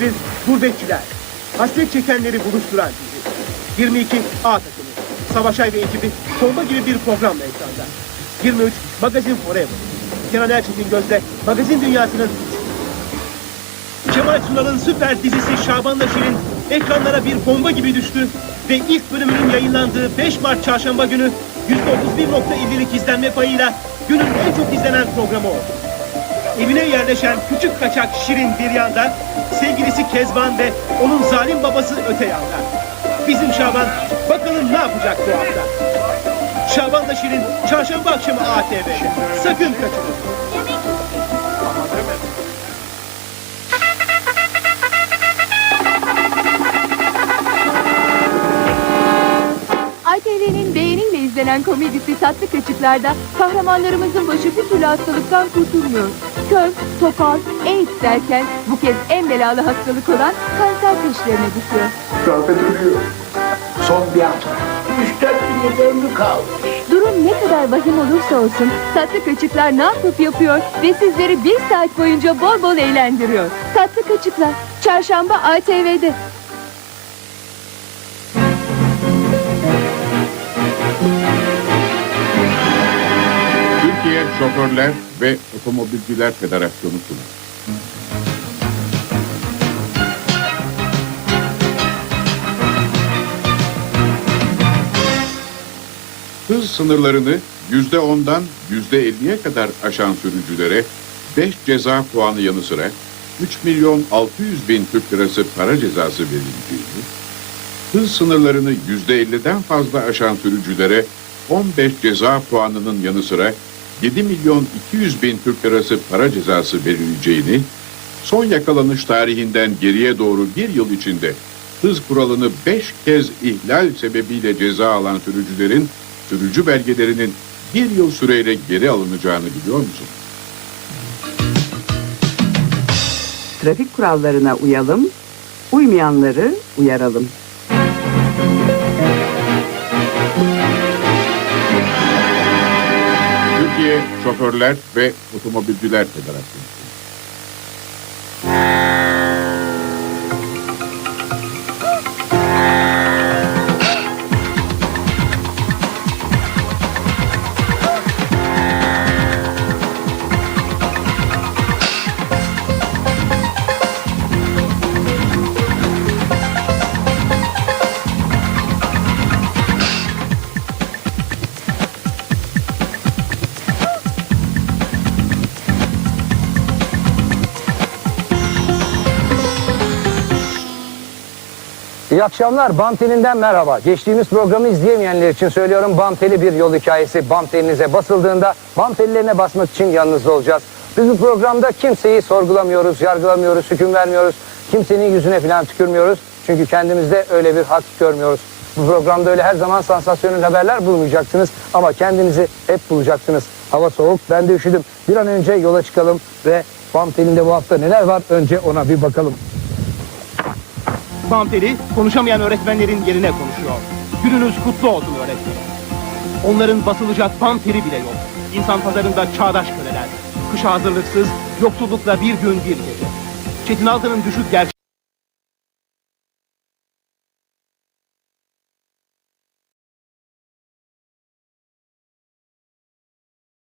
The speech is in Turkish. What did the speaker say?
bir gurbetçiler. Hasret çekenleri buluşturan dizi. 22 A takımı. Savaşay ve ekibi bomba gibi bir programla ekranda. 23 Magazin Forever. Kenan Erçetin Gözde magazin dünyasının Kemal Sunal'ın süper dizisi Şabanla Şirin ekranlara bir bomba gibi düştü ve ilk bölümünün yayınlandığı 5 Mart çarşamba günü %31.50'lik izlenme payıyla günün en çok izlenen programı oldu. Evine yerleşen küçük kaçak Şirin bir yanda, sevgilisi Kezban ve onun zalim babası öte yanda. Bizim Şaban bakalım ne yapacak bu hafta. Şabanla Şirin çarşamba akşamı ATV'de. Sakın kaçırın. ATV'nin beğenilme izlenen komedisi Tatlı Kaçıklar'da kahramanlarımızın başı bir türlü hastalıktan kurtulmuyor. Kör, topal, AIDS derken bu kez en belalı hastalık olan kanser peşlerine düşüyor. Rafet ölüyor. Son bir hafta. Üç dört günlük ömrü kaldı. Durum ne kadar vahim olursa olsun Tatlı Kaçıklar ne yapıp yapıyor ve sizleri bir saat boyunca bol bol eğlendiriyor. Tatlı Kaçıklar, Çarşamba ATV'de. Şoförler ve Otomobilciler Federasyonu sunar. Hız sınırlarını yüzde ondan yüzde elliye kadar aşan sürücülere 5 ceza puanı yanı sıra 3 milyon 600 bin Türk lirası para cezası verileceğini, hız sınırlarını yüzde elliden fazla aşan sürücülere 15 ceza puanının yanı sıra 7 milyon 200 bin Türk lirası para cezası verileceğini, son yakalanış tarihinden geriye doğru bir yıl içinde hız kuralını 5 kez ihlal sebebiyle ceza alan sürücülerin sürücü belgelerinin bir yıl süreyle geri alınacağını biliyor musun? Trafik kurallarına uyalım, uymayanları uyaralım. Türkiye Şoförler ve Otomobilciler Federasyonu. İyi akşamlar. Bam telinden merhaba. Geçtiğimiz programı izleyemeyenler için söylüyorum. Bam teli bir yol hikayesi. Bam telinize basıldığında bam basmak için yanınızda olacağız. Biz bu programda kimseyi sorgulamıyoruz, yargılamıyoruz, hüküm vermiyoruz. Kimsenin yüzüne falan tükürmüyoruz. Çünkü kendimizde öyle bir hak görmüyoruz. Bu programda öyle her zaman sansasyonel haberler bulmayacaksınız. Ama kendinizi hep bulacaksınız. Hava soğuk, ben de üşüdüm. Bir an önce yola çıkalım ve Bam telinde bu hafta neler var önce ona bir bakalım. Banteli konuşamayan öğretmenlerin yerine konuşuyor. Gününüz kutlu olsun öğretmenim. Onların basılacak banteri bile yok. İnsan pazarında çağdaş köleler. Kışa hazırlıksız, yoksullukla bir gün bir gece. Çetin Altan'ın düşük gerçek